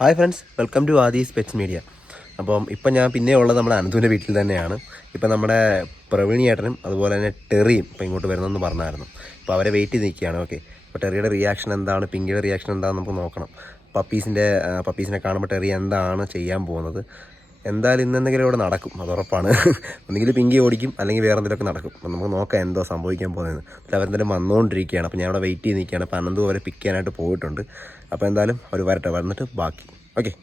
Hi friends, welcome to Aadi's pets media. അപ്പം ഇപ്പം ഞാൻ പിന്നെ ഉള്ളത് നമ്മുടെ അനന്തുവിൻ്റെ വീട്ടിൽ തന്നെയാണ്. ഇപ്പം നമ്മുടെ പ്രവീണി ഏട്ടനും അതുപോലെ തന്നെ ടെറിയും ഇപ്പം ഇങ്ങോട്ട് വരുന്നെന്ന് പറഞ്ഞായിരുന്നു. അപ്പോൾ അവരെ വെയിറ്റ് ചെയ്ത് നിൽക്കുകയാണ്. ഓക്കെ, അപ്പോൾ ടെറിയുടെ റിയാക്ഷൻ എന്താണ്, പിങ്കിയുടെ റിയാക്ഷൻ എന്താണെന്ന് നമുക്ക് നോക്കണം. പപ്പീസിനെ കാണുമ്പോൾ ടെറി എന്താണ് ചെയ്യാൻ പോകുന്നത്. എന്തായാലും ഇന്നെന്തെങ്കിലും ഇവിടെ നടക്കും, അത് ഉറപ്പാണ്. ഒന്നുകിൽ പിങ്കി ഓടിക്കും, അല്ലെങ്കിൽ വേറെ എന്തെങ്കിലുമൊക്കെ നടക്കും. അപ്പം നമുക്ക് നോക്കാം എന്തോ സംഭവിക്കാൻ പോകുന്നത്. അവരെന്തായാലും വന്നുകൊണ്ടിരിക്കുകയാണ്. അപ്പോൾ ഞാൻ അവിടെ വെയിറ്റ് ചെയ്ത് നിൽക്കുകയാണ്. അപ്പോൾ അനന്തു അവരെ പിക്ക് ചെയ്യാനായിട്ട് പോയിട്ടുണ്ട്. അപ്പോൾ എന്തായാലും അവർ വരട്ടെ, വന്നിട്ട് ബാക്കി. ഓക്കെ.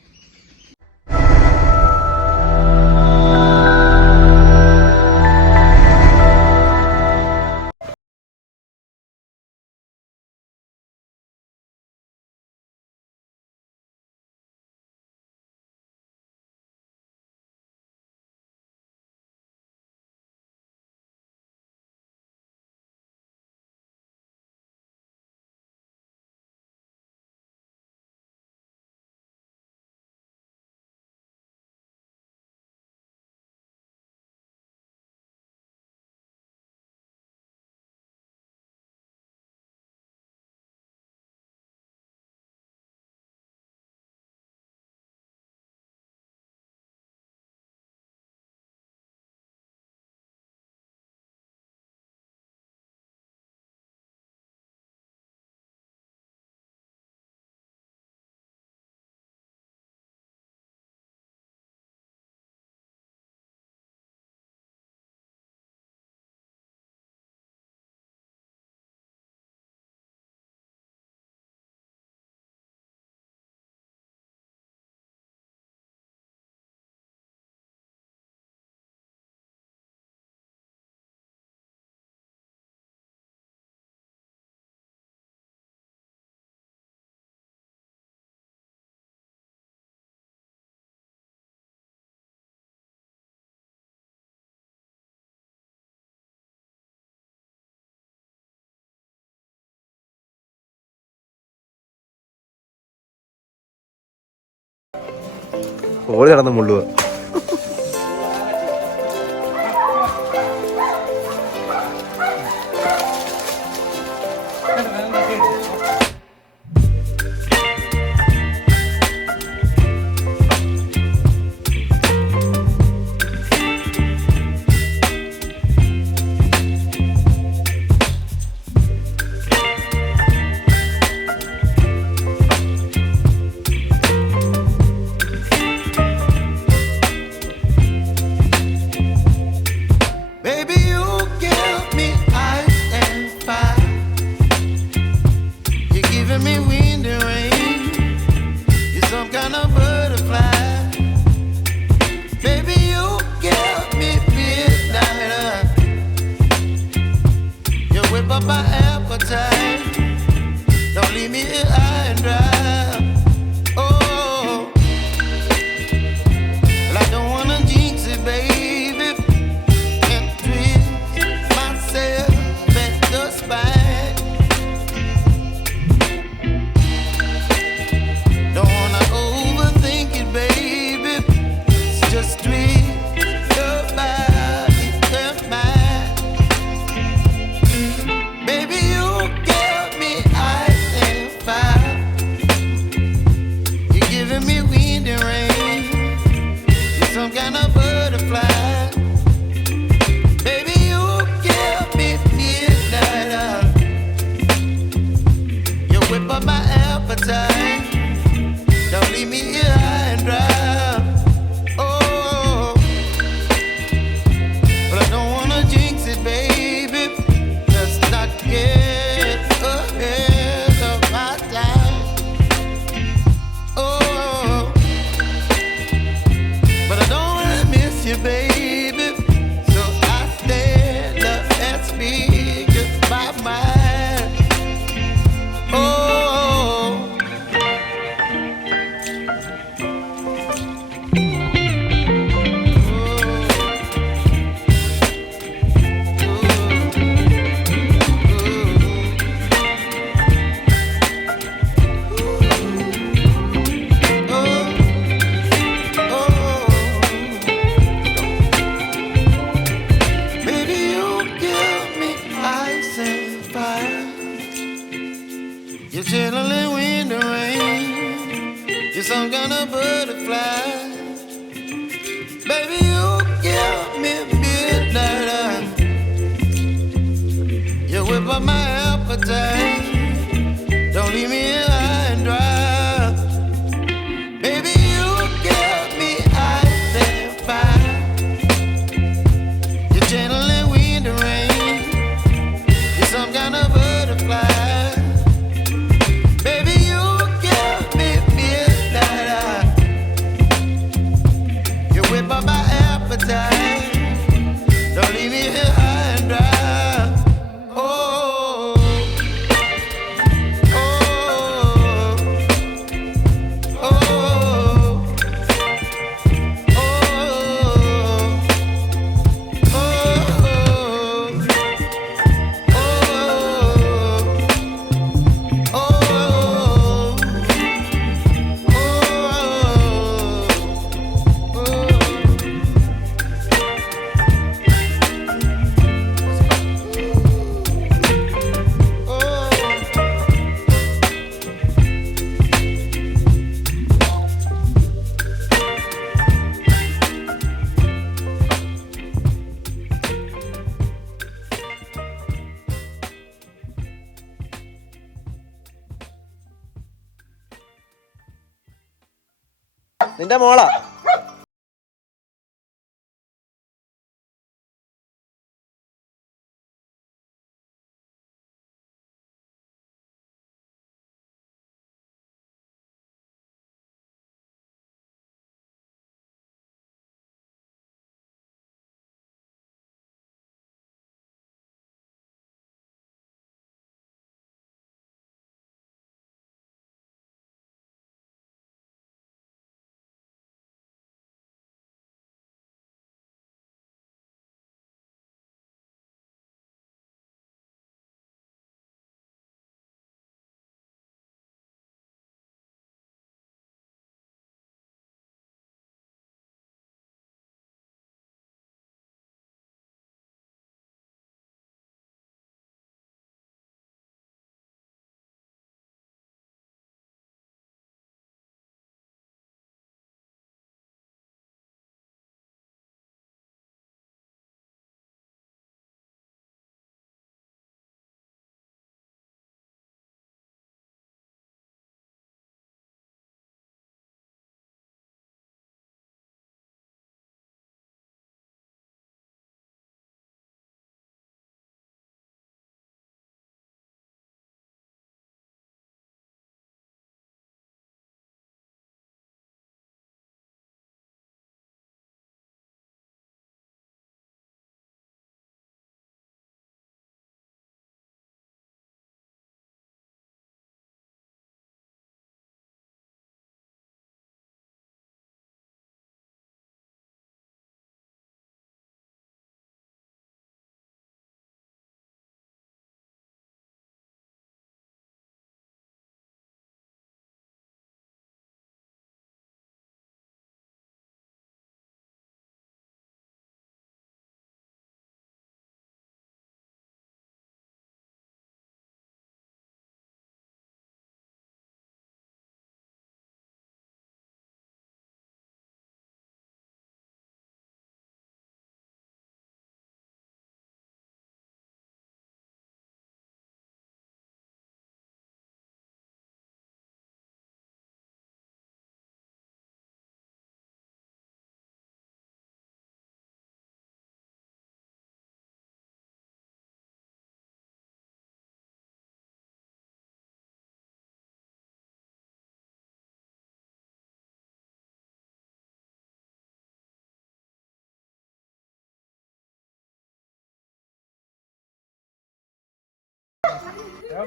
ഓടി നടന്ന് മുള്ളുക. kind of butterfly. Baby, you give me midnight. You whip up my appetite. Don't leave me here high and dry. Baby, you give me ice and fire. You're gentle and wind and rain. You're some kind of butterfly. Baby, you give me midnight. You whip up my appetite. Don't leave me here high and dry. നിന്റെ മോളാ.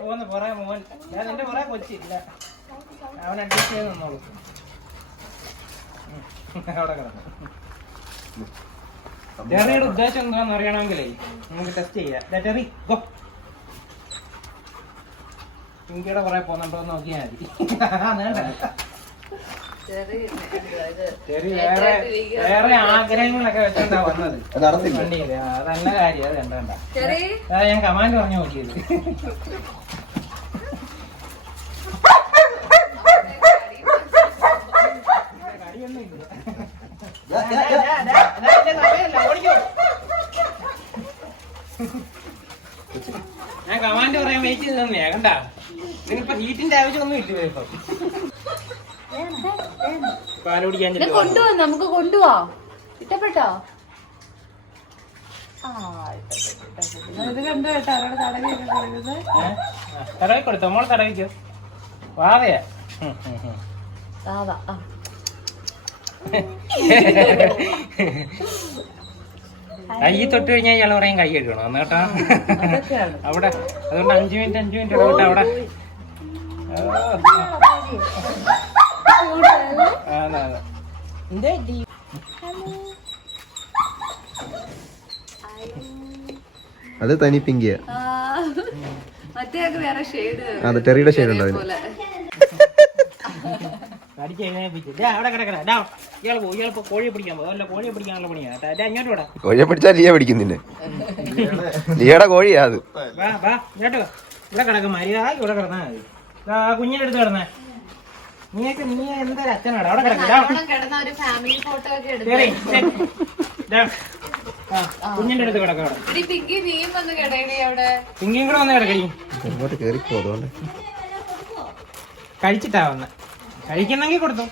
പോകുന്ന പുറകെ മോൻ, ഞാൻ എന്റെ പുറകെ കൊച്ചില്ല, അവൻ അഡ്ജസ്റ്റ് ചെയ്ത് നിന്നോളൂ. അവിടെ കിടന്നു. ടെറിയുടെ ഉദ്ദേശം എന്താണെന്ന് അറിയണമെങ്കിലേ നമുക്ക് ടെസ്റ്റ് ചെയ്യാം. ടെറി ഗോ, പിങ്കിയുടെ പുറകെ പോകുന്നുണ്ടോ എന്ന് നോക്കിയാൽ മതി. ടെറി വേറെ ആഗ്രഹങ്ങളൊക്കെ വെച്ചോണ്ടാ വന്നത് വണ്ടിയില്. അതല്ല കാര്യം, അത് കണ്ടണ്ട. ഞാൻ കമാൻഡ് പറഞ്ഞു നോക്കിയത്. തന്നെയാ കണ്ടാ. ഇതിനിപ്പോ ഹീറ്റിന്റെ ആവശ്യമൊന്നും ഇല്ല. ഇപ്പൊ പാല് കുടിക്കാൻ കൊണ്ടുപോവാ, നമുക്ക് കൊണ്ടുപോവാ. ഇഷ്ടപ്പെട്ടോ? ഇത് കണ്ടോ കേട്ടോ, അവരോട് തടവി കൊടുത്തോ മോളെ, തടവിക്കോ. വാവയാ കൈ തൊട്ട് കഴിഞ്ഞാൽ ഇയാൾ പറയും കൈ കഴുകണം എന്ന് കേട്ടോ. അവിടെ അതുകൊണ്ട് 5 മിനിറ്റ് ഇടവിട്ട് അവിടെ. അത് തനി പിങ്കിയ. വേറെ ഷെയ്ഡ്, അത് ടെറിയുടെ ഷെയ്ഡ് ഉണ്ടോ അതിന്? കോഴിയെ പിടിക്കാൻ പോകും. കോഴിയെ പിടിക്കാനുള്ള പണിയാണ്. ഇങ്ങോട്ട് വിടാം. കോഴിയെ പിടിച്ചാൽ ലിയ പിടിക്കും നിന്നെ. ലിയയുടെ കോഴിയാ അത്. ഇങ്ങോട്ട് ഇവിടെ കിടക്കും മര്യാദ. ഇവിടെ കിടന്നാ മതി. കുഞ്ഞിന്റെ അടുത്ത് കിടന്നേ. നീ എന്താ അച്ഛനാടാ അവിടെ കിടന്ന ഒരു ഫാമിലി ഫോട്ടോ ഒക്കെ എടുത്തു. കുഞ്ഞിന്റെ അടുത്ത് കിടക്കാം. പിങ്കിയും കൂടെ വന്ന് കിടക്കടി. കഴിച്ചിട്ടാ വന്ന. കഴിക്കുന്നെങ്കിൽ കൊടുത്തു.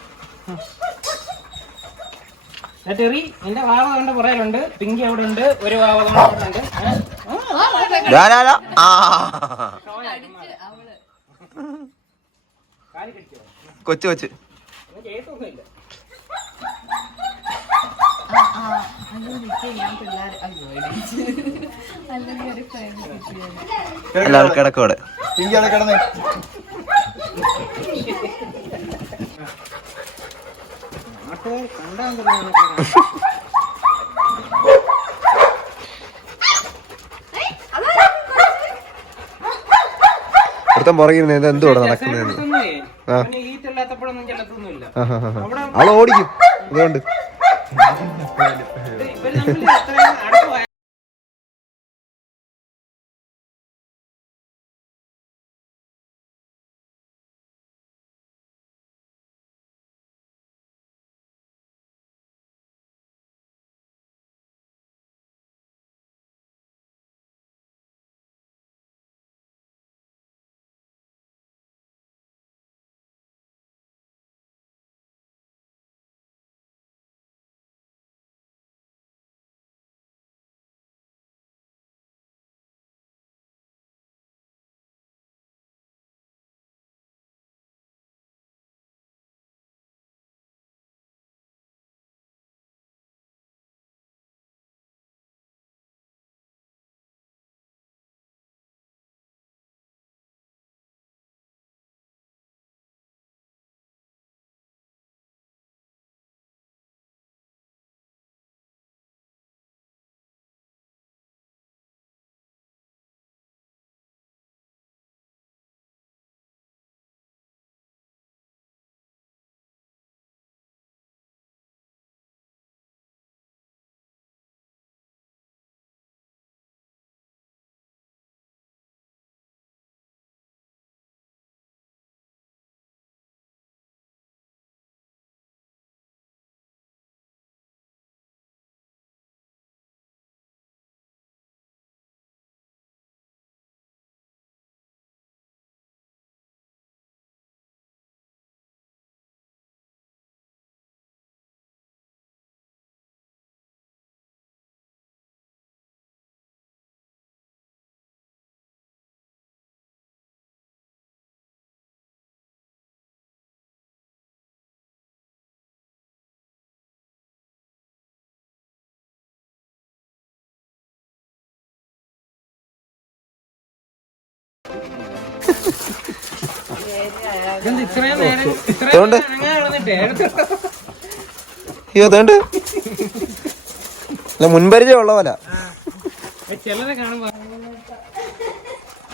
ടെറി എന്റെ വാവ കൊണ്ട് പുറയിലുണ്ട്. പിങ്കി അവിടെ ഉണ്ട്. ഒരു വാവ അവിടെ ഉണ്ട്. കൊച്ചു കൊച്ചു കേട്ടൊന്നുമില്ല. എല്ലാവരും കിടക്കോടെ. കിടന്നേ. ഒരുത്തം പുറകിരുന്ന എന്തുകൂടെ നടക്കുന്നത്? അവള് ഓടിക്കും. അതുകൊണ്ട് ഇത്രയും നേരം അയ്യോ തേണ്ട മുൻപരിചയം ഉള്ള പോലെ ചിലരെ കാണുമ്പോ